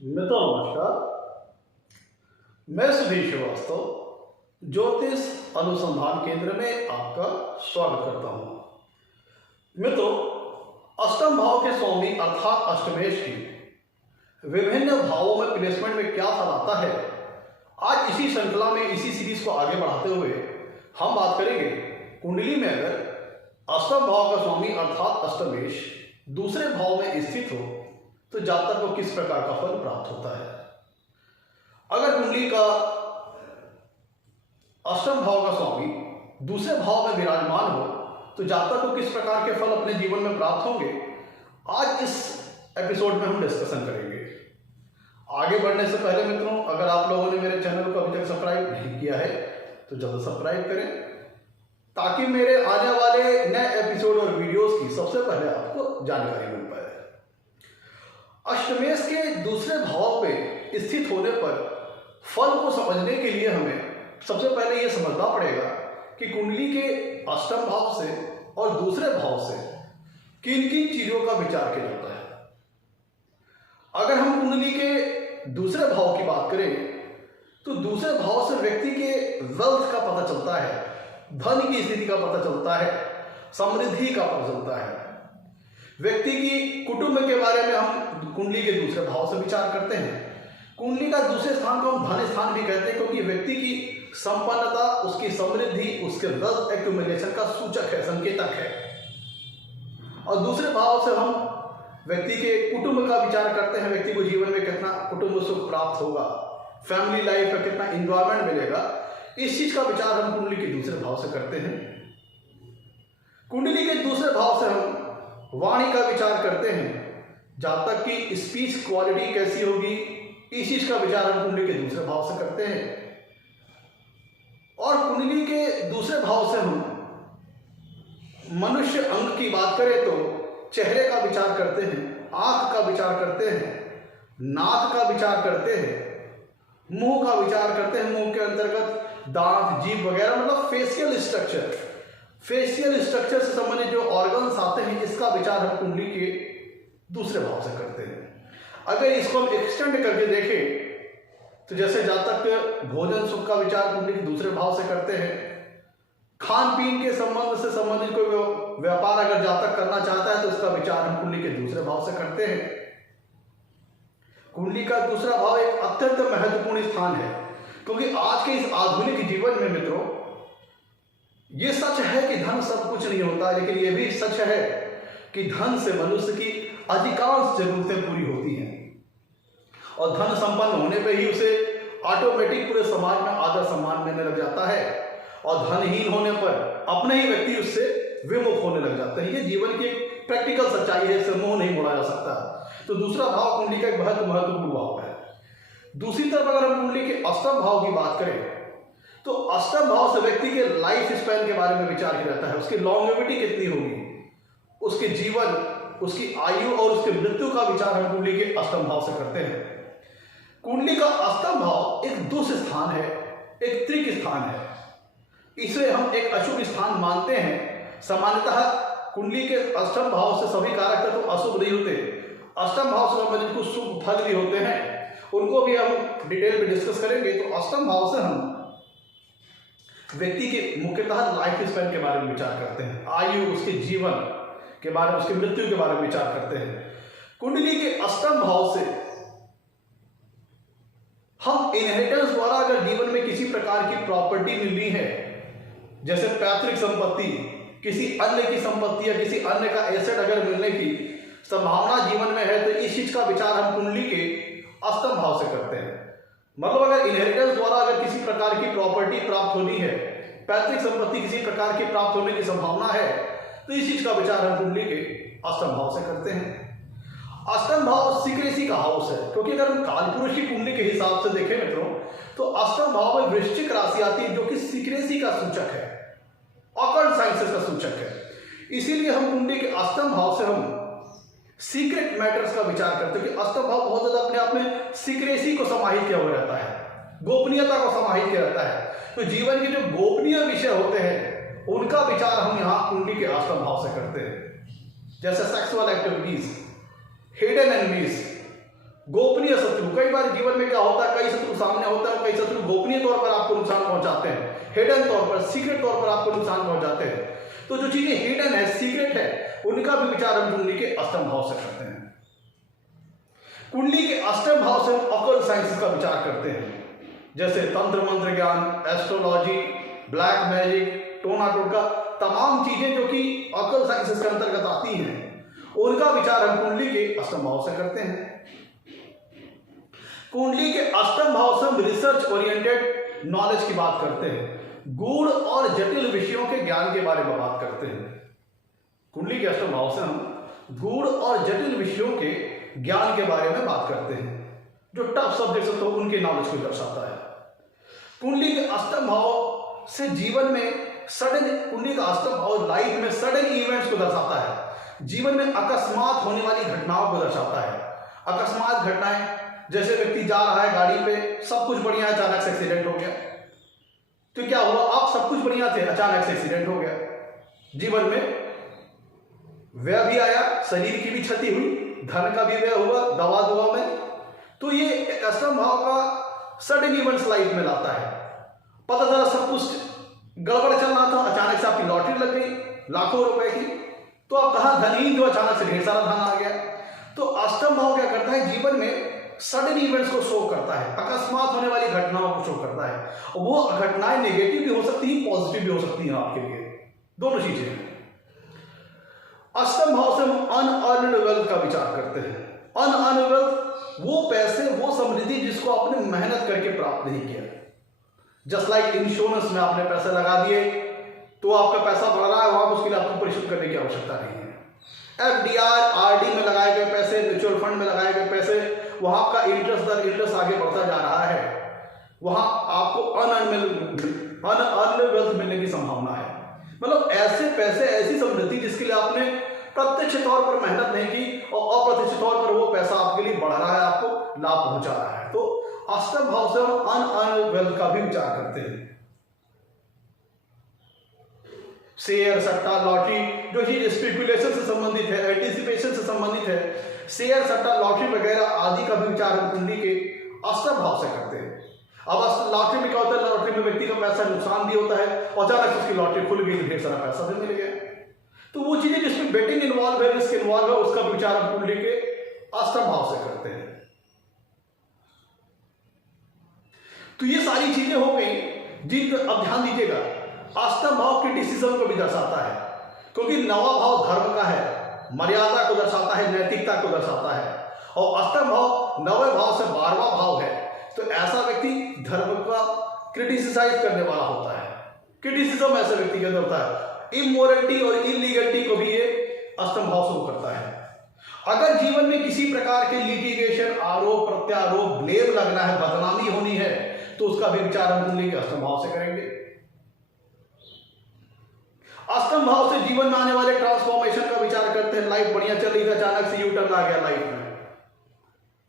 मित्रों नमस्कार। मैं सुधीर श्रीवास्तव ज्योतिष अनुसंधान केंद्र में आपका स्वागत करता हूं। मित्रों, अष्टम भाव के स्वामी अर्थात अष्टमेश की विभिन्न भावों में प्लेसमेंट में क्या फल आता है, आज इसी श्रृंखला में इसी सीरीज को आगे बढ़ाते हुए हम बात करेंगे। कुंडली में अगर अष्टम भाव का स्वामी अर्थात अष्टमेश दूसरे भाव में स्थित हो तो जातक को किस प्रकार का फल प्राप्त होता है। अगर कुंडली का अष्टम भाव का स्वामी दूसरे भाव में विराजमान हो तो जातक को किस प्रकार के फल अपने जीवन में प्राप्त होंगे, आज इस एपिसोड में हम डिस्कशन करेंगे। आगे बढ़ने से पहले मित्रों, अगर आप लोगों ने मेरे चैनल को अभी तक सब्सक्राइब नहीं किया है तो जल्द सब्सक्राइब करें ताकि मेरे आने वाले नए एपिसोड और वीडियोस की सबसे पहले आपको जानकारी मिल पाए। अष्टमेश के दूसरे भाव पे स्थित होने पर फल को समझने के लिए हमें सबसे पहले यह समझना पड़ेगा कि कुंडली के अष्टम भाव से और दूसरे भाव से किन किन चीजों का विचार किया जाता है। अगर हम कुंडली के दूसरे भाव की बात करें तो दूसरे भाव से व्यक्ति के वेल्थ का पता चलता है, धन की स्थिति का पता चलता है, समृद्धि का पता चलता है। व्यक्ति की कुटुंब के बारे में हम कुंडली के दूसरे भाव से विचार करते हैं। कुंडली का दूसरे स्थान को हम धन स्थान भी कहते हैं क्योंकि व्यक्ति की संपन्नता, उसकी समृद्धि, उसके वेल्थ एक्यूमुलेशन का सूचक है, संकेतक है। और दूसरे भाव से हम व्यक्ति के कुटुंब का विचार करते हैं, व्यक्ति को जीवन में कितना कुटुंब सुख प्राप्त होगा, फैमिली लाइफ का कितना एंजॉयमेंट मिलेगा, इस चीज का विचार हम कुंडली के दूसरे भाव से करते हैं। कुंडली के दूसरे भाव से हम वाणी का विचार करते हैं, जातक की स्पीच क्वालिटी कैसी होगी, इस चीज का विचार हम कुंडली के दूसरे भाव से करते हैं। और कुंडली के दूसरे भाव से हम मनुष्य अंग की बात करें तो चेहरे का विचार करते हैं, आंख का विचार करते हैं, नाक का विचार करते हैं, मुंह का विचार करते हैं। मुंह के अंतर्गत दांत, जीभ वगैरह, मतलब फेशियल स्ट्रक्चर से संबंधित जो ऑर्गन्स आते हैं, इसका विचार हम कुंडली के दूसरे भाव से करते हैं। अगर इसको हम एक्सटेंड करके देखें तो जैसे जातक भोजन सुख का विचार कुंडली के दूसरे भाव से करते हैं, खान पीन के संबंध से संबंधित कोई व्यापार अगर जातक करना चाहता है तो इसका विचार हम कुंडली के दूसरे भाव से करते हैं। कुंडली का दूसरा भाव एक अत्यंत महत्वपूर्ण स्थान है क्योंकि आज के इस आधुनिक जीवन में मित्रों, ये सच है कि धन सब कुछ नहीं होता, लेकिन यह भी सच है कि धन से मनुष्य की अधिकांश जरूरतें पूरी होती हैं। और धन संपन्न होने पे ही उसे ऑटोमेटिक पूरे समाज में आदर सम्मान मिलने लग जाता है और धनहीन होने पर अपने ही व्यक्ति उससे विमुख होने लग जाते हैं। ये जीवन की एक प्रैक्टिकल सच्चाई है, इससे मुंह नहीं मोड़ा जा सकता। तो दूसरा भाव कुंडली का एक बहुत महत्वपूर्ण भाव है। दूसरी तरफ अगर हम कुंडली के अष्टम भाव की बात करें तो अष्टम भाव से व्यक्ति के लाइफ स्पैन के बारे में विचार किया जाता है, उसकी लॉन्गेविटी कितनी होगी, उसके जीवन, उसकी आयु और उसके मृत्यु का विचार हम कुंडली के अष्टम भाव से करते हैं। कुंडली का अष्टम भाव एक दुष्ट स्थान है, एक त्रिक स्थान है, इसे हम एक अशुभ स्थान मानते हैं। सामान्यतः कुंडली के अष्टम भाव से सभी कारक तत्व तो अशुभ नहीं होते, अष्टम भाव से संबंधित कुछ शुभ फल भी होते हैं, उनको भी हम डिटेल में डिस्कस करेंगे। तो अष्टम भाव से हम व्यक्ति के मुख्यतः लाइफ स्पैन के बारे में विचार करते हैं, आयु, उसके जीवन के बारे में, उसकी मृत्यु के बारे में विचार करते हैं। कुंडली के अष्टम भाव से हम इनहेरिटेंस द्वारा अगर जीवन में किसी प्रकार की प्रॉपर्टी मिलनी है, जैसे पैतृक संपत्ति, किसी अन्य की संपत्ति या किसी अन्य का एसेट अगर मिलने की संभावना जीवन में है तो इस चीज का विचार हम कुंडली के अष्टम भाव से करते हैं। मतलब अगर इनहेरिटेंस द्वारा अगर किसी प्रकार की प्रॉपर्टी प्राप्त होनी है, पैतृक संपत्ति किसी प्रकार की प्राप्त होने की संभावना है, तो इस चीज का विचार हम कुंडली के अष्टम भाव से करते हैं। अष्टम भाव सीक्रेसी का हाउस है क्योंकि अगर हम कालपुरुष की कुंडली के हिसाब से देखें मित्रों तो अष्टम भाव में वृश्चिक राशि आती है जो कि सीक्रेसी का सूचक है, ऑकल्ट साइंसेस का सूचक है। इसीलिए हम कुंडली के अष्टम भाव से हम सीक्रेट मैटर्स का विचार करते हैं कि अष्टम भाव बहुत ज्यादा अपने आप में सीक्रेसी को समाहित किया हुआ रहता है, गोपनीयता को समाहित किया रहता है। तो जीवन के जो गोपनीय विषय होते हैं उनका विचार हम यहाँ कुंडली के अष्टम भाव से करते हैं, जैसे सेक्सुअल एक्टिविटीज, हिडन एनिमीज, गोपनीय शत्रु, कई बार जीवन में क्या होता है, कई शत्रु सामने होता है, कई शत्रु गोपनीय तौर पर आपको नुकसान पहुंचाते हैं, हिडन तौर पर, सीक्रेट तौर पर आपको नुकसान पहुंचाते हैं। तो जो चीजें हिडन है, सीक्रेट है, उनका भी विचार हम कुंडली के अष्टम भाव से करते हैं। कुंडली के अष्टम भाव से हम ऑकल्ट साइंसेस का विचार करते हैं, जैसे तंत्र मंत्र ज्ञान, एस्ट्रोलॉजी, ब्लैक मैजिक, टोना टोटका, तमाम चीजें जो कि ऑकल्ट साइंसेस के अंतर्गत आती हैं, उनका विचार हम कुंडली के अष्टम भाव से करते हैं। कुंडली के अष्टम भाव से हम रिसर्च ओरिएंटेड नॉलेज की बात करते हैं, गूढ़ और जटिल विषयों के ज्ञान के बारे में बात करते हैं। कुंडली के अष्टम भाव से हम गूढ़ और जटिल विषयों के ज्ञान के बारे में बात करते हैं, जो टफ सब्जेक्ट होते हैं उनके नॉलेज को दर्शाता है। कुंडली के अष्टम भाव से जीवन में सडन, कुंडली का अष्टम भाव लाइफ में सडन इवेंट्स को दर्शाता है, जीवन में अकस्मात होने वाली घटनाओं को दर्शाता है। अकस्मात घटनाएं, जैसे व्यक्ति जा रहा है गाड़ी पे, सब कुछ बढ़िया है, अचानक से एक्सीडेंट हो गया, तो क्या हुआ, आप सब कुछ बढ़िया थे, अचानक से एक्सीडेंट हो गया, जीवन में व्यय भी आया, शरीर की भी क्षति हुई, धन का भी व्यय हुआ दवा दुआ में। तो ये एक अष्टम भाव का सडन इवेंट्स लाइफ में लाता है। पता चला सब कुछ गड़बड़ चल रहा था, अचानक से आपकी लॉटरी लग गई लाखों रुपए की, तो आप कहां धनहीन थे, अचानक से ढेर सारा धन आ गया। तो अष्टम भाव क्या करता है, जीवन में सडन इवेंट्स को शो करता है, अकस्मात होने वाली घटनाओं को शो करता है, और वो घटनाएं नेगेटिव भी हो सकती है, पॉजिटिव भी हो सकती है आपके लिए, दोनों चीजें हैं। अष्टम भाव से हम अनअर्न्ड वेल्थ का विचार करते हैं। अनअर्न्ड वेल्थ वो पैसे, वो समृद्धि जिसको आपने मेहनत करके प्राप्त नहीं किया। जस्ट लाइक इंश्योरेंस में आपने पैसे लगा दिए तो आपका पैसा बढ़ रहा है, वहां उसके लिए आपको परिशोध करने की आवश्यकता नहीं है। एफडीआर, आरडी में लगाए गए पैसे, म्यूचुअल फंड में लगाए गए पैसे, वहां आपका इंटरेस्ट दर इंटरेस्ट आगे बढ़ता जा रहा है, वहां आपको अनअर्न्ड वेल्थ मिलने की संभावना है। मतलब ऐसे पैसे, ऐसी समृद्धि जिसके लिए आपने प्रत्यक्ष तौर पर मेहनत नहीं की और अप्रत्यक्ष तौर पर वो पैसा आपके लिए बढ़ रहा है, आपको लाभ पहुंचा रहा है। तो अष्टम भाव से हम अनअर्न्ड वेल्थ का भी विचार करते हैं। शेयर, सट्टा, लॉटरी, जो चीज स्पेकुलेशन से संबंधित है, एंटिसिपेशन से संबंधित है, शेयर, सट्टा, लॉटरी वगैरह आदि का भी विचार हम कुंडली के अष्टम भाव से करते हैं। अब लॉटरी में क्या होता है, लॉटरी में व्यक्ति का पैसा नुकसान भी होता है और अचानक उसकी लॉटरी खुल गई तो ढेर सारा पैसा भी मिल गया। तो वो चीजें जिसमें बेटिंग इन्वॉल्व है, रिस्क इन्वॉल्व है, उसका भी विचार हम कुंडली के अष्टम भाव से करते हैं। तो ये सारी चीजें हो गई जिन, अब ध्यान दीजिएगा, अष्टम भाव क्रिटिसिज्म को भी दर्शाता है, क्योंकि नवा भाव धर्म का है, मर्यादा को दर्शाता है, नैतिकता को दर्शाता है, और अष्टम भाव नवे भाव से 12वां भाव है। तो ऐसा व्यक्ति धर्म का क्रिटिसाइज करने वाला होता है। क्रिटिसिज्म ऐसे व्यक्ति के अंदर होता है। इमोरलिटी और इलीगलिटी को भी ये अष्टम भाव शुरू करता है। अगर जीवन में किसी प्रकार के लिटिगेशन, आरोप प्रत्यारोप, ब्लेम लगना है, बदनामी होनी है, तो उसका भी विचार हम कुंडली के अष्टम भाव से करेंगे। अष्टम भाव से जीवन में आने वाले ट्रांसफॉर्मेशन का विचार करते हैं। लाइफ बढ़िया चल रही है, अचानक से यू टर्न आ गया लाइफ में।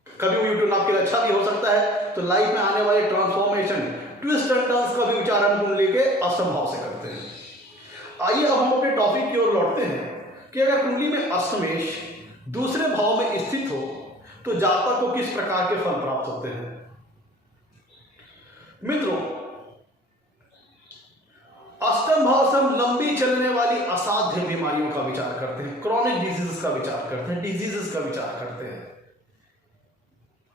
कभी वो यू टर्न आपके लिए अच्छा भी हो सकता है, तो लाइफ में आने वाले ट्रांसफॉर्मेशन, ट्विस्ट एंड टर्न्स का भी विचार हम कुंडली के अष्टम भाव से करते हैं। आइए अब हम अपने टॉपिक की ओर लौटते हैं कि अगर कुंडली में अष्टमेश दूसरे भाव में स्थित हो तो जातक को किस प्रकार के फल प्राप्त होते हैं। मित्रों, अष्टम भाव से हम लंबी चलने वाली असाध्य बीमारियों का विचार करते हैं, क्रॉनिक डिजीजेस का विचार करते हैं, डिजीजेस का विचार करते हैं।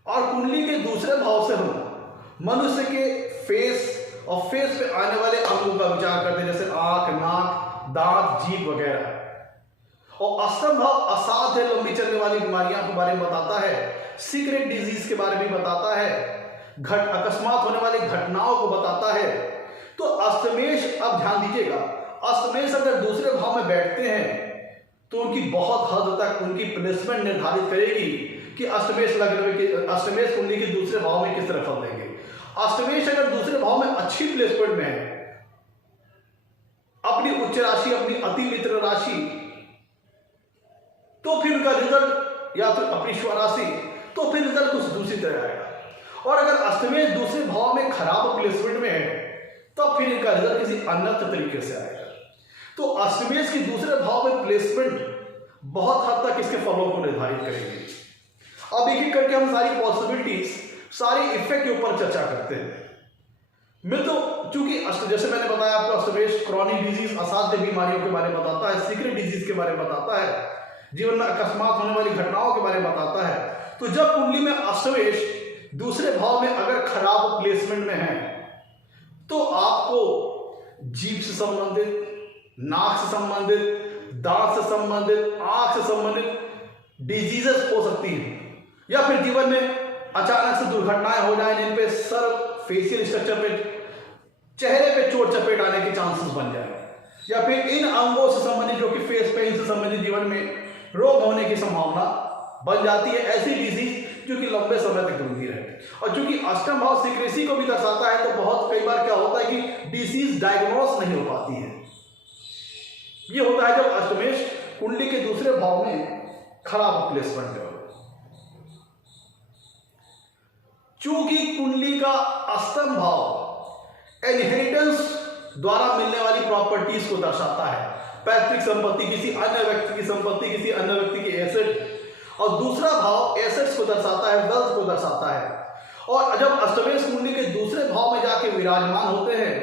और कुंडली के दूसरे भाव से हम मनुष्य के फेस और फेस पे आने वाले अंगों का विचार करते हैं, जैसे आंख, नाक, दांत, जीभ वगैरह। और अष्टम भाव असाध्य लंबी चलने वाली बीमारियों के बारे में बताता है, सीक्रेट डिजीज के बारे में बताता है, अकस्मात होने वाली घटनाओं को बताता है। तो अष्टमेश, अब ध्यान दीजिएगा, अष्टमेश अगर दूसरे भाव में बैठते हैं तो उनकी बहुत हद तक उनकी प्लेसमेंट निर्धारित करेगी कि अष्टमेश लग्न में, अष्टमेश कुंडली के दूसरे भाव में किस तरह फल देंगे। अष्टमेश अगर दूसरे भाव में अच्छी प्लेसमेंट में है, अपनी उच्च राशि, अपनी अति मित्र राशि, तो फिर उनका रिजल्ट, या फिर अपनी स्वराशि, तो फिर रिजल्ट कुछ दूसरी तरह आएगा। और अगर अष्टमेश दूसरे भाव में खराब प्लेसमेंट में है, तब फिर इनका रिजल्ट किसी अन्य तरीके से आएगा। तो अष्टमेश की दूसरे भाव में प्लेसमेंट बहुत हद तक इसके फलों को निर्धारित करेंगे। अब एक एक करके हम सारी पॉसिबिलिटीज सारे इफेक्ट के ऊपर चर्चा करते हैं। मित्रों, चूंकि जैसे मैंने बताया आपको, अष्टमेश क्रॉनिक डिजीज, असाध्य बीमारियों के बारे में बताता है, सीक्रेट डिजीज के बारे में बताता है, जीवन में अकस्मात होने वाली घटनाओं के बारे में बताता है। तो जब कुंडली में अष्टमेश दूसरे भाव में अगर खराब प्लेसमेंट में है तो आपको जीभ से संबंधित, नाक से संबंधित, दांत से संबंधित, आंख से संबंधित डिजीजेस हो सकती हैं, या फिर जीवन में अचानक से दुर्घटनाएं हो जाएं जिन पे सर, फेशियल स्ट्रक्चर पे, चेहरे पे चोट चपेट आने के चांसेस बन जाए, या फिर इन अंगों से संबंधित जो कि फेस पेन से संबंधित जीवन में रोग होने की संभावना बन जाती है। ऐसी डिजीज जो कि लंबे समय तक चलती रहे। और चूंकि अष्टम भाव सीक्रेसी को भी दर्शाता है, तो बहुत कई बार क्या होता है कि डिसीज डायग्नोस नहीं हो पाती है। ये होता है जब अष्टमेश कुंडली के दूसरे भाव में खराब प्लेसमेंट हो। चूंकि कुंडली का अष्टम भाव इनहेरिटेंस द्वारा मिलने वाली प्रॉपर्टीज को दर्शाता है, पैतृक संपत्ति, किसी अन्य व्यक्ति की संपत्ति, किसी अन्य व्यक्ति की एसेट, और दूसरा भाव एसेट्स को दर्शाता है, वेल्थ को दर्शाता है। और जब अष्टमेश कुंडली के दूसरे भाव में जाके विराजमान होते हैं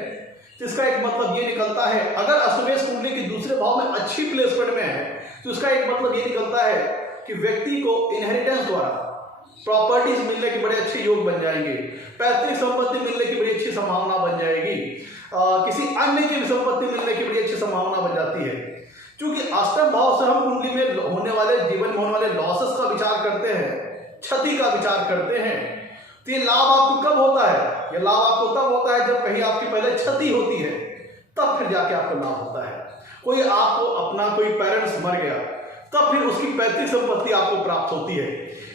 तो इसका एक मतलब ये निकलता है, अगर अष्टमेश कुंडली के दूसरे भाव में अच्छी प्लेसमेंट में है तो इसका एक मतलब ये निकलता है कि व्यक्ति को इनहेरिटेंस द्वारा प्रॉपर्टीज मिलने के बड़े अच्छे योग बन जाएंगे, पैतृक संपत्ति मिलने की बड़ी अच्छी संभावना बन जाएगी, किसी अन्य की संपत्ति मिलने की बड़ी अच्छी संभावना बन जाती है। क्योंकि अष्टम भाव से हम कुंडली में होने वाले, जीवन में होने वाले लॉसेस का विचार करते हैं, क्षति का विचार करते हैं। तो ये लाभ आपको कब होता है? ये लाभ आपको तब होता है जब कहीं आपकी पहले क्षति होती है, तब फिर जाके आपको लाभ होता है। कोई आपको अपना कोई पेरेंट्स मर गया, तब फिर उसकी पैतृक संपत्ति आपको प्राप्त होती है।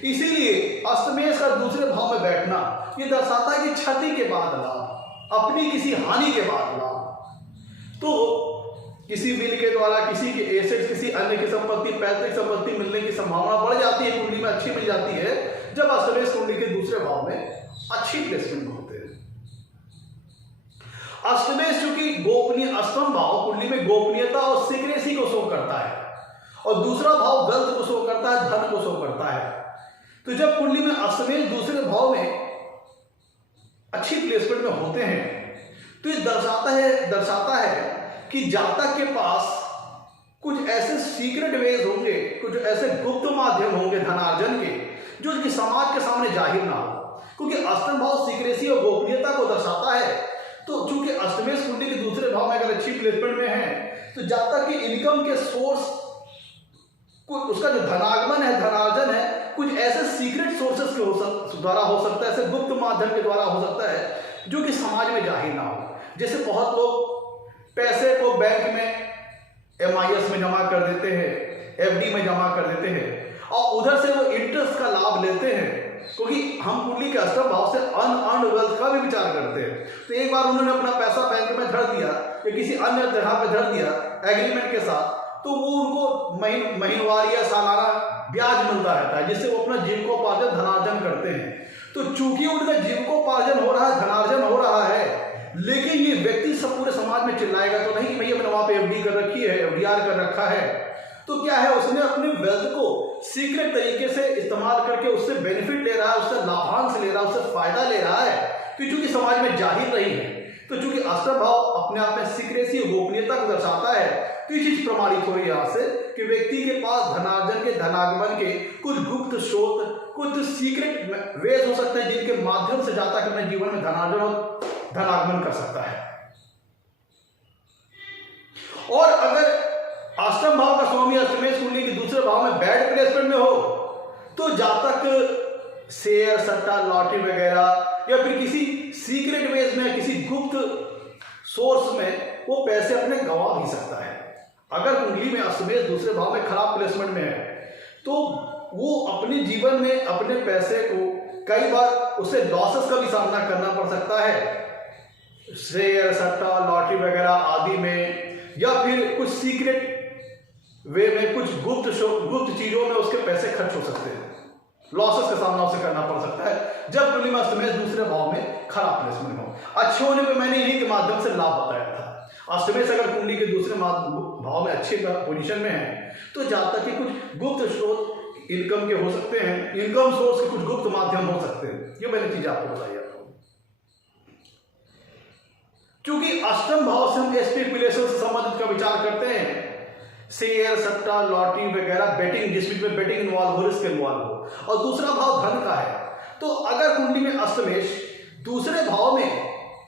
इसीलिए अष्टमेश का दूसरे भाव में बैठना ये दर्शाता है कि क्षति के बाद लाभ, अपनी किसी हानि के बाद लाभ। तो किसी विल के द्वारा किसी के एसेट्स, किसी अन्य की संपत्ति, पैतृक संपत्ति मिलने की संभावना बढ़ जाती है, कुंडली में अच्छी मिल जाती है जब अष्टमेश कुंडली के दूसरे भाव में अच्छी प्लेसमेंट होते हैं। अष्टमेश चूंकि गोपनीय, अष्टम भाव कुंडली में गोपनीयता और सीक्रेसी को शो करता है, और दूसरा भाव वेल्थ को शो करता है, धन को शो करता है। तो जब कुंडली में अष्टमेश दूसरे भाव में अच्छी प्लेसमेंट में होते हैं तो ये दर्शाता है कि जातक के पास कुछ ऐसे सीक्रेट वेज होंगे, कुछ ऐसे गुप्त माध्यम होंगे धनार्जन के, जो कि समाज के सामने जाहिर ना हो। क्योंकि अष्टम भाव सीक्रेसी और गोपनीयता को दर्शाता है, तो चूंकि अष्टमेश कुंडली के दूसरे भाव में अगर अच्छी प्लेसमेंट में है तो जातक के इनकम के सोर्स, उसका जो धनागमन है, धनार्जन है, कुछ ऐसे सीक्रेट सोर्सेस के द्वारा हो सकता है, ऐसे गुप्त माध्यम के द्वारा हो सकता है जो कि समाज में जाहिर ना हो। जैसे बहुत लोग पैसे को बैंक में MIS में जमा कर देते हैं, FD में जमा कर देते हैं, और उधर से वो इंटरेस्ट का लाभ लेते हैं, क्योंकि हम कुंडली के अष्टम भाव से अनअर्न्ड वेल्थ का भी विचार करते हैं। तो एक बार उन्होंने अपना पैसा बैंक में धर दिया या किसी अन्य जगह पे धर दिया एग्रीमेंट के साथ, तो वो उनको महीनवार या सालाना ब्याज मिलता रहता है, जिससे वो अपना जीविकोपार्जन, धनार्जन करते हैं। तो चूंकि उनका जीविकोपार्जन हो रहा है, धनार्जन हो रहा है, लेकिन ये व्यक्ति सब पूरे समाज में चिल्लाएगा तो नहीं कि भैया मैंने वहां पे FD कर रखी है, FDR कर रखा है। तो क्या है, उसने अपने वेल्थ को सीक्रेट तरीके से इस्तेमाल करके उससे बेनिफिट ले रहा है, उससे लाभांश ले रहा है, उससे फायदा ले रहा है, तो चूंकि समाज में जाहिर नहीं है। तो चूंकि अष्टम भाव अपने आप में सीक्रेसी और गोपनीयता को दर्शाता है, तो ये चीज प्रमाणित हो रही है यहाँ से कि व्यक्ति के पास धनार्जन के, धनागमन के कुछ गुप्त स्रोत, कुछ सीक्रेट वेज हो सकते हैं जिनके माध्यम से जाता है अपने जीवन में धनार्जन और धनागमन कर सकता है। और अगर अष्टम भाव का स्वामी अष्टमेश कुंडली के दूसरे भाव में बैड प्लेसमेंट में हो तो जातक शेयर, सट्टा, लॉटरी वगैरह या फिर किसी सीक्रेट वेज में, किसी गुप्त सोर्स में वो पैसे अपने गंवा भी सकता है। अगर कुंडली में अष्टमेश दूसरे भाव में खराब प्लेसमेंट में है तो वो अपने जीवन में अपने पैसे को कई बार उसे लॉसेस का भी सामना करना पड़ सकता है, शेयर, सट्टा, लॉटरी वगैरह आदि में, या फिर कुछ सीक्रेट वे में, कुछ गुप्त चीजों में उसके पैसे खर्च हो सकते हैं, लॉसेस का सामना उसे करना पड़ सकता है जब कुंडली में अष्टमेश दूसरे भाव में खराब प्लेसमेंट हो। अच्छे होने पे मैंने इन्हीं के माध्यम से लाभ बताया था। अष्टमेश अगर कुंडली के दूसरे भाव में अच्छे पोजीशन में है तो जातक के कुछ गुप्त स्रोत इनकम के हो सकते हैं, इनकम सोर्स के कुछ गुप्त माध्यम हो सकते हैं। ये मैंने चीज आपको बताई आपको। क्योंकि अष्टम भाव से हम स्पेकुलेशन से संबंधित का विचार करते हैं, शेयर, सट्टा, लॉटरी वगैरह, बेटिंग, जिसमें बेटिंग इन्वॉल्व हो, रिस्क इन्वॉल्व हो, और दूसरा भाव धन का है। तो अगर कुंडली में अष्टमेश दूसरे भाव में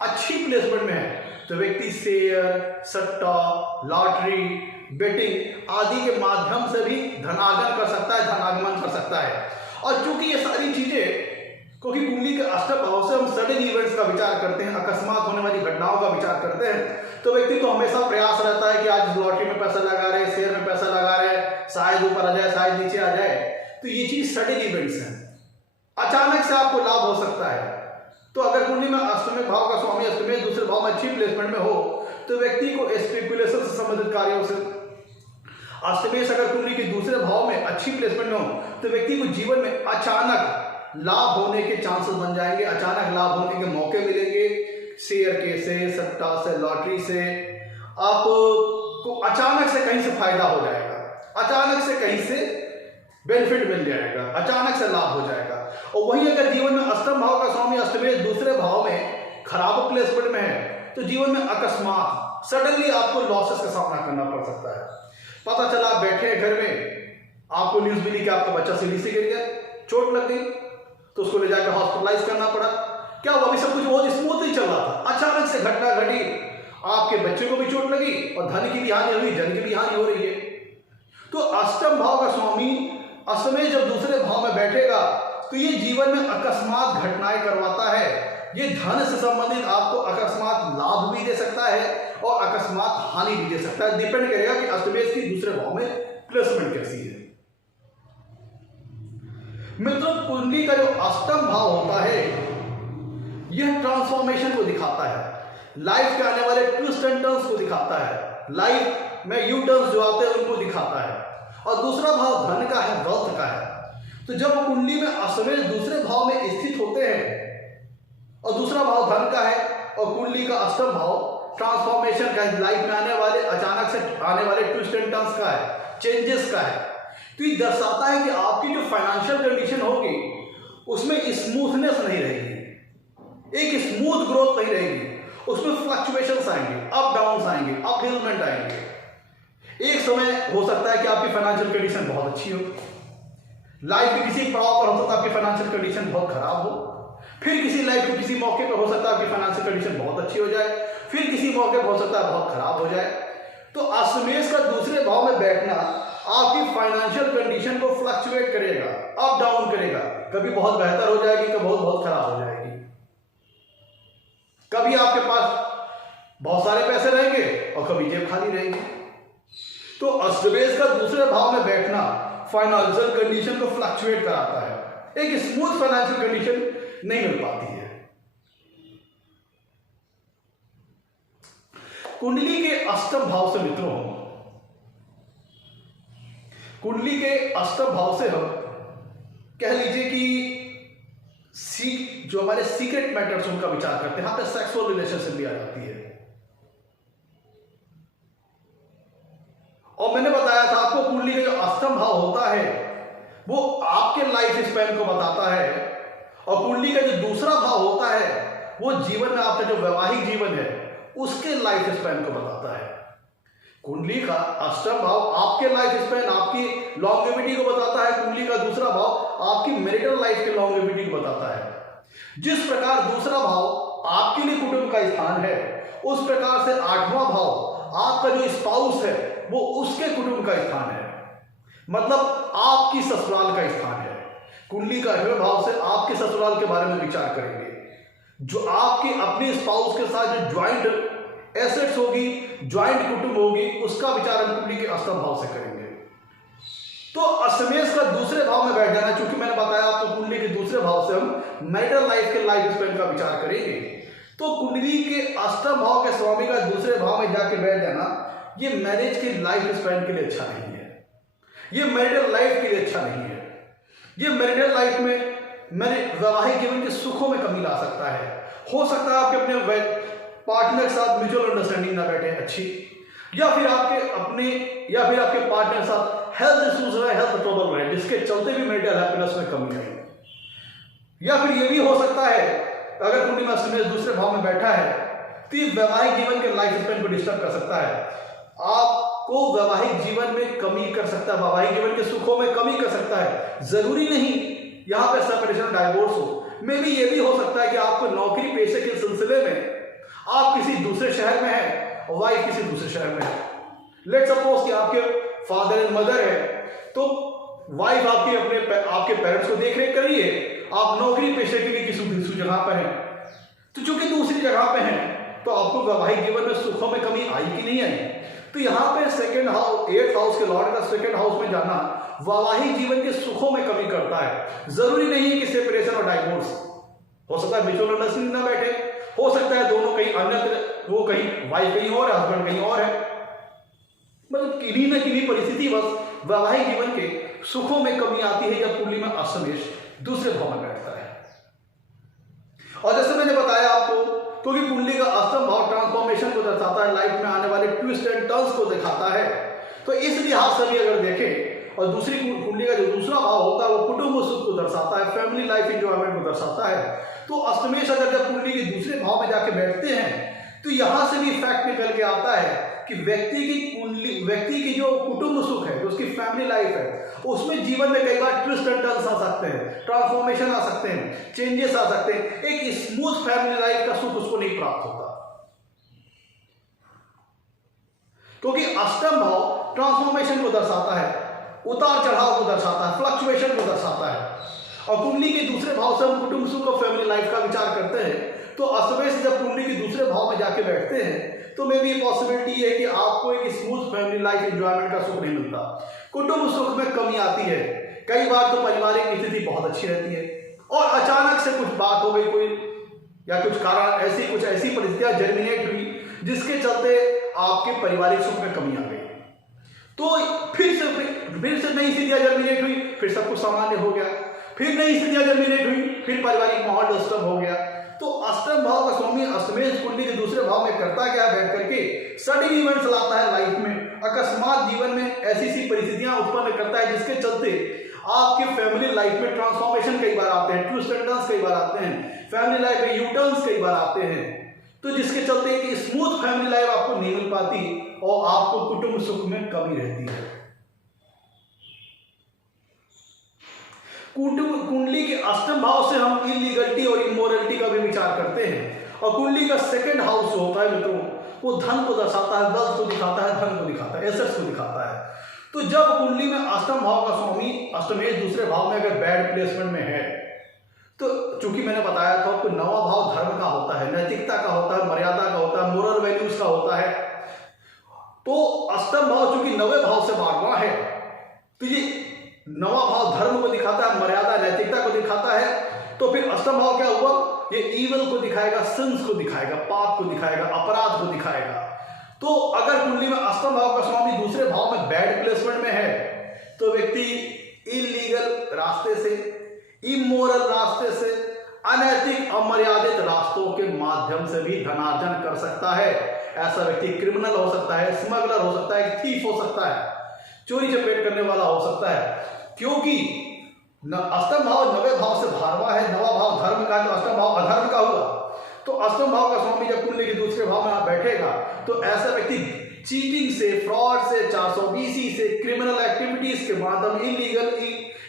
अच्छी प्लेसमेंट में है तो व्यक्ति शेयर, सट्टा, लॉटरी, बेटिंग आदि के माध्यम से भी धनार्जन कर सकता है, धनागमन कर सकता है। और चूंकि ये सारी चीजें, क्योंकि कुंडली के अष्टम भाव से हम सडन इवेंट्स का विचार करते हैं, अकस्मात होने वाली घटनाओं का विचार करते हैं, तो व्यक्ति को हमेशा प्रयास रहता है कि आज लॉटरी में पैसा लगा रहे, शेयर में पैसा लगा रहे, शायद ऊपर आ जाए, शायद नीचे आ जाए। तो ये चीज सडन इवेंट्स हैं, अचानक से आपको लाभ हो सकता है। तो अगर कुंडली में अष्टम भाव का स्वामी अष्टमेश दूसरे भाव में अच्छी प्लेसमेंट में हो तो व्यक्ति को स्पेकुलेशन से संबंधित कार्यों से, अष्टमेश अगर कुंडली के दूसरे भाव में अच्छी प्लेसमेंट में हो तो व्यक्ति को जीवन में अचानक लाभ होने के चांसेस बन जाएंगे, अचानक लाभ होने के मौके मिलेंगे। शेयर के से, सट्टा से, लॉटरी से आपको अचानक से कहीं से फायदा हो जाएगा, अचानक से कहीं से बेनिफिट मिल जाएगा, अचानक से लाभ हो जाएगा। और वहीं अगर जीवन में अष्टम भाव का स्वामी अष्टमेश दूसरे भाव में खराब प्लेसमेंट में है तो जीवन में अकस्मात सडनली आपको लॉसेस का सामना करना पड़ सकता है। पता चला आप बैठे हैं घर में, आपको न्यूज मिली कि आपका बच्चा सीढ़ी से गिर गया, चोट लग गई, तो उसको ले जाकर हॉस्पिटलाइज करना पड़ा। क्या हुआ? अभी सब कुछ बहुत स्मूथ ही चल रहा था, अचानक से घटना घटी, आपके बच्चे को भी चोट लगी और धन की भी हानि हुई, जन की भी हानि हो रही है। तो अष्टम भाव का स्वामी अष्टमेश जब दूसरे भाव में बैठेगा तो ये जीवन में अकस्मात घटनाएं करवाता है। ये धन से संबंधित आपको अकस्मात लाभ भी दे सकता है और अकस्मात हानि भी दे सकता है। डिपेंड करेगा कि अष्टमेश की दूसरे भाव में प्लेसमेंट कैसी है। मित्रों, कुंडली का जो अष्टम भाव होता है यह ट्रांसफॉर्मेशन को दिखाता है, लाइफ के आने वाले ट्विस्ट एंड टर्न्स को दिखाता है, लाइफ में यू टर्न्स जो आते हैं उनको दिखाता है। और दूसरा भाव धन का है, वेल्थ का है। तो जब कुंडली में अष्टमेश दूसरे भाव में स्थित होते हैं और दूसरा भाव धन का है और कुंडली का अष्टम भाव ट्रांसफॉर्मेशन का है, लाइफ में आने वाले अचानक से आने वाले ट्विस्ट एंड टर्न्स का है, चेंजेस का है, तो ये दर्शाता है कि आपकी जो फाइनेंशियल कंडीशन होगी उसमें स्मूथनेस नहीं रहेगी, एक स्मूथ ग्रोथ नहीं रहेगी, उसमें फ्लक्चुएशंस आएंगे, अप डाउन आएंगे, अपहिलमेंट आएंगे। एक समय हो सकता है कि आपकी फाइनेंशियल कंडीशन बहुत अच्छी हो, लाइफ के किसी पड़ाव पर हो सकता है आपकी फाइनेंशियल कंडीशन बहुत खराब हो, फिर किसी लाइफ के किसी मौके पर हो सकता है आपकी फाइनेंशियल कंडीशन बहुत अच्छी हो जाए, फिर किसी मौके पर हो सकता है बहुत खराब हो जाए। तो अष्टमेश का दूसरे भाव में बैठना आपकी फाइनेंशियल कंडीशन को फ्लक्चुएट करेगा, अप डाउन करेगा, कभी बहुत बेहतर हो जाएगी, कभी बहुत खराब हो जाएगी। कभी आपके पास बहुत सारे पैसे रहेंगे और कभी जेब खाली रहेगी। तो अष्टमेश का दूसरे भाव में बैठना फाइनेंशियल कंडीशन को फ्लक्चुएट कराता है, एक स्मूथ फाइनेंशियल कंडीशन नहीं मिल पाती है। कुंडली के अष्टम भाव से मित्रों, कुंडली के अष्टम भाव से हम कह लीजिए कि जो हमारे सीक्रेट मैटर्स उनका विचार करते हैं, यहां पे सेक्सुअल रिलेशनशिप भी आ जाती है। और मैंने बताया था आपको कुंडली का जो अष्टम भाव होता है वो आपके लाइफ स्पैन को बताता है, और कुंडली का जो दूसरा भाव होता है वो जीवन में आपका जो वैवाहिक जीवन है उसके लाइफ स्पैन को बताता है। कुंडली का अष्टम भाव आपके लाइफ स्पैन, आपकी लॉन्गेविटी को बताता है, कुंडली का दूसरा भाव आपकी मैरिटल लाइफ के लॉन्गेविटी को बताता है। जिस प्रकार दूसरा भाव आपके लिए कुटुंब का स्थान है, उस प्रकार से आठवां भाव आपका जो स्पाउस है वो उसके कुटुंब का स्थान है, मतलब आपकी ससुराल का स्थान है। कुंडली का आठवें भाव से आपके ससुराल के बारे में विचार करेंगे, जो आपके अपने स्पाउस के साथ जो ज्वाइंट एसेट्स होगी, ज्वाइंट कुटुंब होगी, उसका विचार हम कुंडली के अष्टम भाव से करेंगे। तो अष्टमेश का दूसरे भाव में बैठ जाना, चूंकि मैंने बताया आपको कुंडली के दूसरे भाव से हम मैरिटल लाइफ के लाइफ स्पैन का विचार करेंगे। तो कुंडली के अष्टम भाव के स्वामी का दूसरे भाव में जाके बैठ जाना ये मैरिज के लाइफ स्पैन के लिए अच्छा नहीं है, ये मैरिटल लाइफ के लिए अच्छा नहीं है। ये मैरिटल लाइफ में मेरे वैवाहिक जीवन के सुखों में कमी ला सकता है। हो सकता है आपके अपने पार्टनर के साथ म्यूचुअल अंडरस्टैंडिंग ना बैठे अच्छी, या फिर आपके अपने या फिर आपके पार्टनर के साथ हेल्थ इश्यूज रहे, हेल्थ ट्रबल रहे, जिसके चलते भी मेंटल हैप्पीनेस में कमी है। या फिर ये भी हो सकता है अगर कुंडली में अष्टमेश दूसरे भाव में बैठा है तो ये वैवाहिक जीवन के लाइफ स्पेन को डिस्टर्ब कर सकता है, आपको वैवाहिक जीवन में कमी कर सकता है, वैवाहिक जीवन के सुखों में कमी कर सकता है। जरूरी नहीं यहाँ पे सेपरेशन डाइवोर्स हो, मे भी ये भी हो सकता है कि आपको नौकरी पेशे के सिलसिले में आप किसी दूसरे शहर में है और वाइफ किसी दूसरे शहर में है। लेट सपोज कि आपके फादर एंड मदर है, तो वाइफ आपके पेरेंट्स को देख रेख कर रही है, आप नौकरी पेशे के लिए किसी दूसरी जगह पर हैं, तो चूंकि दूसरी जगह पे हैं तो आपको वैवाहिक जीवन में सुखों में कमी आई कि नहीं आई। तो यहाँ पे सेकंड हाउस, 8th हाउस के लॉर्ड का सेकंड हाउस में जाना वैवाहिक जीवन के सुखों में कमी करता है। जरूरी नहीं है कि सेपरेशन और डाइवोर्स, हो सकता है म्यूचुअल अंडरस्टैंडिंग ना बैठे, हो सकता है दोनों कहीं अन्यत्र, वो कहीं वाइफ कहीं और है, हस्बैंड कहीं और है, मतलब किन्हीं न किन्हीं परिस्थिति बस वैवाहिक जीवन के सुखों में कमी आती है जब कुंडली में अष्टमेश दूसरे भाव में बैठता है। और जैसे मैंने बताया आपको, क्योंकि कुंडली का अष्टम भाव ट्रांसफॉर्मेशन को दर्शाता है, लाइफ में आने वाले ट्विस्ट एंड टर्न्स को दिखाता है, तो इस लिहाज से भी अगर देखें, और दूसरी कुंडली का जो दूसरा भाव होता है वो कुटुंब सुख को दर्शाता है, फैमिली लाइफ एंजॉयमेंट को दर्शाता है। तो अष्टमेश अगर जब कुंडली के दूसरे भाव में जाके बैठते हैं तो यहां से भी फैक्ट निकल के आता है कि व्यक्ति की जो कुटुंब सुख है, जो उसकी फैमिली लाइफ है, उसमें जीवन में कई बार ट्विस्ट एंड टर्न्स आ सकते हैं, ट्रांसफॉर्मेशन आ सकते हैं, चेंजेस आ सकते हैं, एक स्मूथ फैमिली लाइफ का सुख उसको नहीं प्राप्त होता, क्योंकि अष्टम भाव ट्रांसफॉर्मेशन को दर्शाता है, उतार चढ़ाव को दर्शाता है, फ्लक्चुएशन को दर्शाता है। और कुंडली के दूसरे भाव से हम कुटुंब सुख और फैमिली लाइफ का विचार करते हैं, तो अष्टमेश जब कुंडली के दूसरे भाव में जाके बैठते हैं तो मे भी पॉसिबिलिटी है कि आपको एक स्मूथ फैमिली लाइफ एंजॉयमेंट का सुख नहीं मिलता, कुटुंब सुख में कमी आती है। कई बार तो पारिवारिक स्थिति बहुत अच्छी रहती है और अचानक से कुछ बात हो गई, कोई या कुछ कारण कुछ ऐसी परिस्थितियां जर्मिनेट हुई जिसके चलते आपके पारिवारिक सुख में कमी आ गई, तो फिर से नई स्थितियां जर्मिनेट हुई, फिर सब कुछ सामान्य हो गया, फिर नई स्थितियां जर्मिनेट हुई, फिर पारिवारिक माहौल डिस्टर्ब हो गया। तो अष्टम भाव का स्वामी अष्टमेश कुंडली के दूसरे भाव में करता क्या है, बैठ करके सडन इवेंट्स लाता है लाइफ में, अकस्मात जीवन में ऐसी परिस्थितियां उत्पन्न करता है जिसके चलते आपके फैमिली लाइफ में ट्रांसफॉर्मेशन कई बार आते हैं, ट्विस्ट एंड टर्न्स कई बार आते हैं, फैमिली लाइफ में यू टर्न्स कई बार आते हैं, तो जिसके चलते एक स्मूथ फैमिली लाइफ आपको नहीं मिल पाती और आपको कुटुंब सुख में कमी रहती है। कुंडली के अष्टम भाव से हम इलीगलिटी और इमोरलिटी का भी विचार करते हैं, और कुंडली का सेकंड हाउस जो होता है मित्रों, वो धन को दर्शाता है, वेल्थ को दिखाता है, धन को दिखाता है, एसेट्स को दिखाता है। तो जब कुंडली में अष्टम भाव का स्वामी अष्टमेश दूसरे भाव में अगर बैड प्लेसमेंट में है, तो चूंकि मैंने बताया था आपको, नवा भाव धर्म का होता है, नैतिकता का होता है, मर्यादा का होता है, मोरल वैल्यूज का होता है। तो अष्टम भाव चूंकि नवे भाव से 12वां है, तो ये नवा भाव धर्म को दिखाता है, मर्यादा नैतिकता को दिखाता है। तो फिर अष्टम भाव क्या हुआ, ये ईवल को दिखाएगा, सिंस को दिखाएगा, पाप को दिखाएगा, अपराध को दिखाएगा। तो अगर कुंडली में अष्टम भाव का स्वामी दूसरे भाव में बैड प्लेसमेंट में है, तो व्यक्ति इलीगल रास्ते से, इमोरल रास्ते से, अनैतिक अमर्यादित रास्तों के माध्यम से भी धनार्जन कर सकता है। ऐसा व्यक्ति क्रिमिनल हो सकता है, स्मगलर हो सकता है, थीफ हो सकता है, चोरी चपेट करने वाला हो सकता है, क्योंकि अष्टम भाव नवे भाव से 12वां है, नवा भाव धर्म का, तो अष्टम भाव अधर्म का हुआ। तो अष्टम भाव का स्वामी जब कुंडली के दूसरे भाव में बैठेगा तो ऐसा व्यक्ति चीटिंग से, फ्रॉड से, 420 से, क्रिमिनल एक्टिविटीज के माध्यम,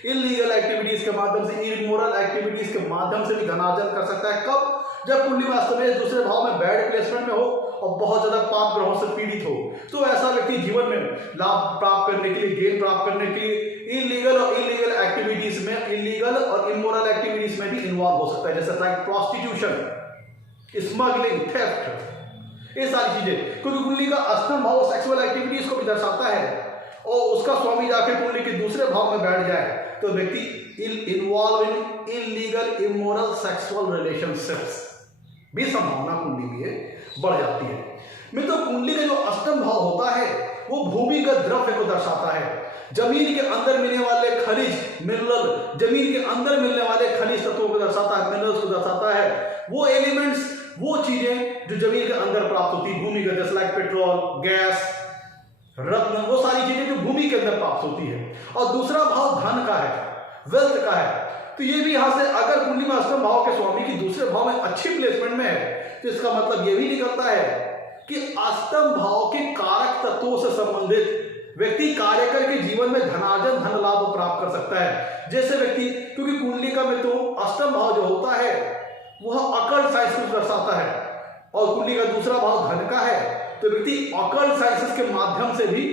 इलीगल एक्टिविटीज के माध्यम से, इमोरल एक्टिविटीज के माध्यम से भी धनार्जन कर सकता है। कब, जब कुंडली में अष्टमेश दूसरे भाव में बैड प्लेसमेंट में हो और बहुत ज्यादा पाप ग्रहों से पीड़ित हो, तो ऐसा व्यक्ति जीवन में लाभ प्राप्त करने के लिए, गेन प्राप्त करने के लिए इलीगल और इलीगल एक्टिविटीज में, इलीगल और इमोरल एक्टिविटीज में भी इन्वॉल्व हो सकता है, जैसे लाइक प्रॉस्टिट्यूशन, स्मगलिंग, थेफ्ट, ये सारी चीजें। क्योंकि कुंडली का अष्टम भाव सेक्सुअल एक्टिविटीज को भी दर्शाता है, और उसका स्वामी जाकर कुंडली के दूसरे भाव में बैठ जाए तो व्यक्ति involve in illegal immoral sexual relationships भी संभावना कुंडली में बढ़ जाती है। मित्रों, कुंडली का जो अष्टम भाव होता है वो भूमिगत द्रव्य को दर्शाता है, जमीन के अंदर मिलने वाले खनिज, मिनरल, जमीन के अंदर मिलने वाले खनिज तत्वों को दर्शाता है, मिनरल्स को दर्शाता है, वो एलिमेंट्स, वो चीजें जो जमीन के अंदर प्राप्त होती है भूमिगत, जैसे लाइक पेट्रोल, गैस, रत्न, वो सारी चीजें जो भूमि के अंदर प्राप्त होती है। और दूसरा भाव धन का है, वेल्थ का है। तो ये भी यहां से अगर कुंडली में अष्टम भाव के स्वामी की दूसरे भाव में अच्छी प्लेसमेंट में है तो इसका मतलब ये भी निकलता है कि अष्टम भाव के कारक तत्वों से संबंधित व्यक्ति कार्य करके जीवन में धनार्जन, धन लाभ प्राप्त कर सकता है। जैसे व्यक्ति, क्योंकि कुंडली का मित्रों अष्टम भाव जो होता है वह अकल्ट साइंस को दर्शाता है और कुंडली का दूसरा भाव धन का है, तो व्यक्ति अकल्ट साइंसेस के माध्यम से भी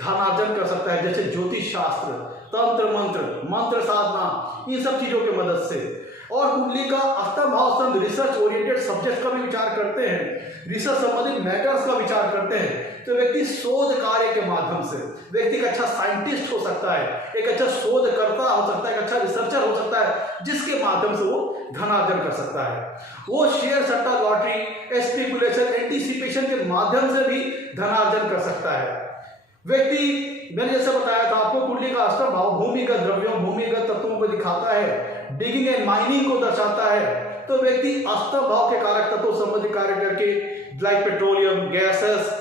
धनार्जन कर सकता है, जैसे ज्योतिष शास्त्र, तंत्र मंत्र, मंत्र साधना, इन सब चीजों की मदद से। और कुंडली का अष्टम भाव से रिसर्च ओरिएंटेड सब्जेक्ट का भी विचार करते हैं, रिसर्च संबंधित मैटर्स का विचार करते हैं, तो व्यक्ति शोध कार्य के माध्यम से व्यक्ति एक अच्छा साइंटिस्ट हो सकता है, एक अच्छा शोधकर्ता हो सकता है, एक अच्छा रिसर्चर हो सकता है, जिसके माध्यम से वो धनार्जन कर सकता है। वो शेयर, सट्टा, लॉटरी, स्पेकुलेशन, एंटीसिपेशन के माध्यम से भी धनार्जन कर सकता है। व्यक्ति, मैंने जैसे बताया था आपको, कुंडली का अष्टम भाव भूमिगत द्रव्यों, भूमिगत तत्वों को दिखाता है, डिगिंग एंड माइनिंग को दर्शाता है। तो व्यक्ति अष्टम भाव के कारक तत्वों संबंधी कार्य करके लाइक पेट्रोलियम, गैसेस,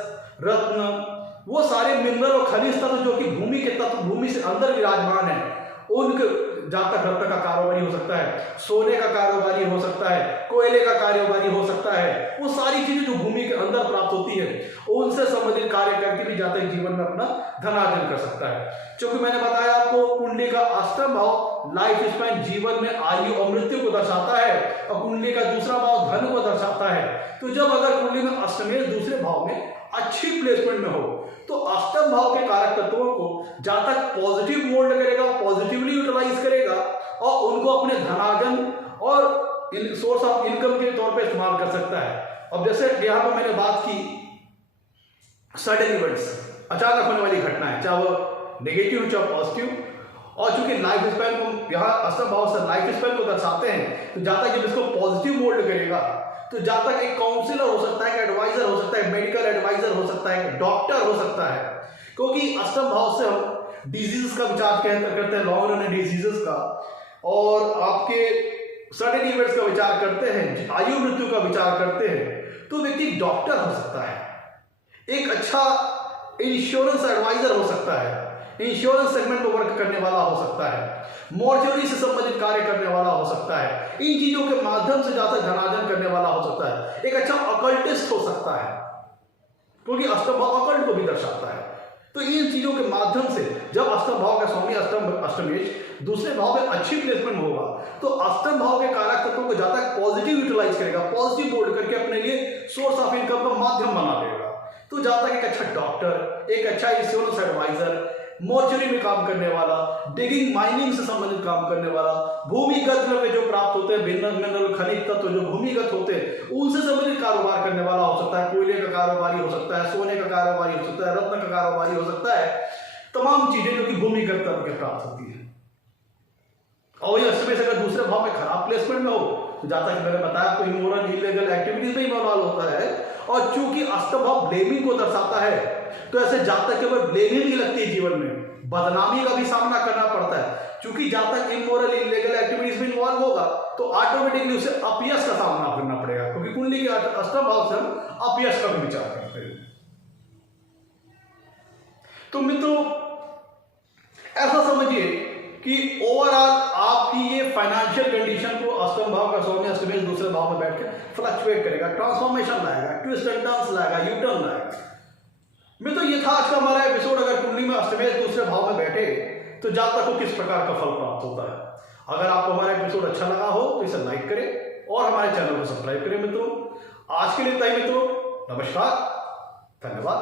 रत्न, वो सारे मिनरल और खनिज तत्व जो कि भूमि के तत्व भूमि से अंदर विराजमान है, उनके जहां तक रत्न का कारोबारी हो सकता है, सोने का कारोबारी हो सकता है, कोयले का कारोबारी हो सकता है, वो सारी चीजें जो भूमि के अंदर प्राप्त होती है उनसे संबंधित कार्य करके भी जातक जीवन में अपना धनार्जन कर सकता है। क्योंकि मैंने बताया आपको कुंडली का अष्टम भाव लाइफ स्पैन, जीवन में आयु और मृत्यु को दर्शाता है और कुंडली का दूसरा भाव धन को दर्शाता है। तो जब अगर कुंडली में अष्टमेश दूसरे भाव में अच्छी प्लेसमेंट में हो तो अष्टम भाव के कारक तत्वों को जहां तक पॉजिटिव मोल्ड करेगा, पॉजिटिवली यूटिलाइज करेगा और उनको अपने धनार्जन और सोर्स ऑफ इनकम के तौर पे इस्तेमाल कर सकता है। अब जैसे यहां पर मैंने बात की सडन इवेंट्स, अचानक होने वाली घटना है, चाहे वो नेगेटिव हो चाहे पॉजिटिव, और चूंकि लाइफ स्पैन को यहाँ अष्टम भाव से लाइफ स्पैन को दर्शाते हैं, तो जहां तक जब इसको पॉजिटिव मोल्ड करेगा तो जहां तक एक काउंसलर हो सकता है, एक एडवाइजर हो सकता है, मेडिकल एडवाइजर हो सकता है, एक डॉक्टर हो सकता है। क्योंकि अष्टम भाव से हम डिजीज का विचार करते हैं, लॉन्ग रन डिजीजेस का, और आपके सडन इवेंट्स का विचार करते हैं, आयु मृत्यु का विचार करते हैं, तो व्यक्ति डॉक्टर हो सकता है, एक अच्छा इंश्योरेंस एडवाइजर हो सकता है, इंश्योरेंस सेगमेंट में वर्क करने वाला हो सकता है, मॉर्चुरी से संबंधित कार्य करने वाला हो सकता है, इन चीजों के माध्यम से जाकर धनार्जन करने वाला हो सकता है, एक अच्छा अकल्टिस्ट हो सकता है, क्योंकि अष्टम भाव अकल्ट को भी दर्शाता है। तो इन चीजों के माध्यम से जब अष्टम भाव का स्वामी अष्टमेश दूसरे भाव में अच्छी प्लेसमेंट होगा तो अष्टम भाव के कारक तत्वों को ज्यादा पॉजिटिव यूटिलाइज करेगा, पॉजिटिव बोल्ड करके अपने लिए सोर्स ऑफ इनकम का माध्यम बना लेगा। तो जहां तक एक अच्छा डॉक्टर, एक अच्छा इंश्योरेंस एडवाइजर, मॉर्चरी में काम करने वाला, डिगिंग माइनिंग से संबंधित काम करने वाला, भूमिगत द्रव्य जो प्राप्त होते हैं, मिनरल खनिज तत्व जो भूमिगत होते हैं उनसे संबंधित कारोबार करने वाला हो सकता है, कोयले का कारोबारी हो सकता है, सोने का कारोबारी हो सकता है, रत्न का कारोबारी हो सकता है, तमाम चीजें जो कि भूमिगत तत्व के प्राप्त होती है। और ये अष्टमेश अगर दूसरे भाव में खराब प्लेसमेंट में हो तो जहां तक मैंने बताया कोई इमोरल इलीगल एक्टिविटीज में इन्वॉल्व होता है, और चूंकि अष्टम भाव ब्लेमिंग को दर्शाता है तो ऐसे जातक केवल ब्लेमिंग नहीं लगती है, जीवन में बदनामी का भी सामना करना पड़ता है। चूंकि जहां तक इमोरल इलीगल एक्टिविटीज में इन्वॉल्व होगा तो ऑटोमेटिकली उसे अपयश का सामना करना पड़ेगा, क्योंकि कुंडली के अष्टम भाव से हम अपयश का भी विचार करते हैं। तो मित्रों ऐसा समझिए कि ओवरऑल आपकी ये फाइनेंशियल कंडीशन को अष्टम भाव का स्वामी अष्टमेश दूसरे भाव में बैठ के फ्लक्चुएट करेगा, ट्रांसफॉर्मेशन लाएगा, ट्विस्ट एंड टर्न्स लाएगा, यू टर्न लाएगा। मित्रों ये था आज का हमारा एपिसोड। अगर कुंडली में अष्टमेश दूसरे भाव में बैठे तो जातक को किस प्रकार का फल प्राप्त होता है। अगर आपको हमारा एपिसोड अच्छा लगा हो तो इसे लाइक करें और हमारे चैनल को सब्सक्राइब करें। मित्रों आज के लिए इतना ही मित्रों, नमस्कार, धन्यवाद।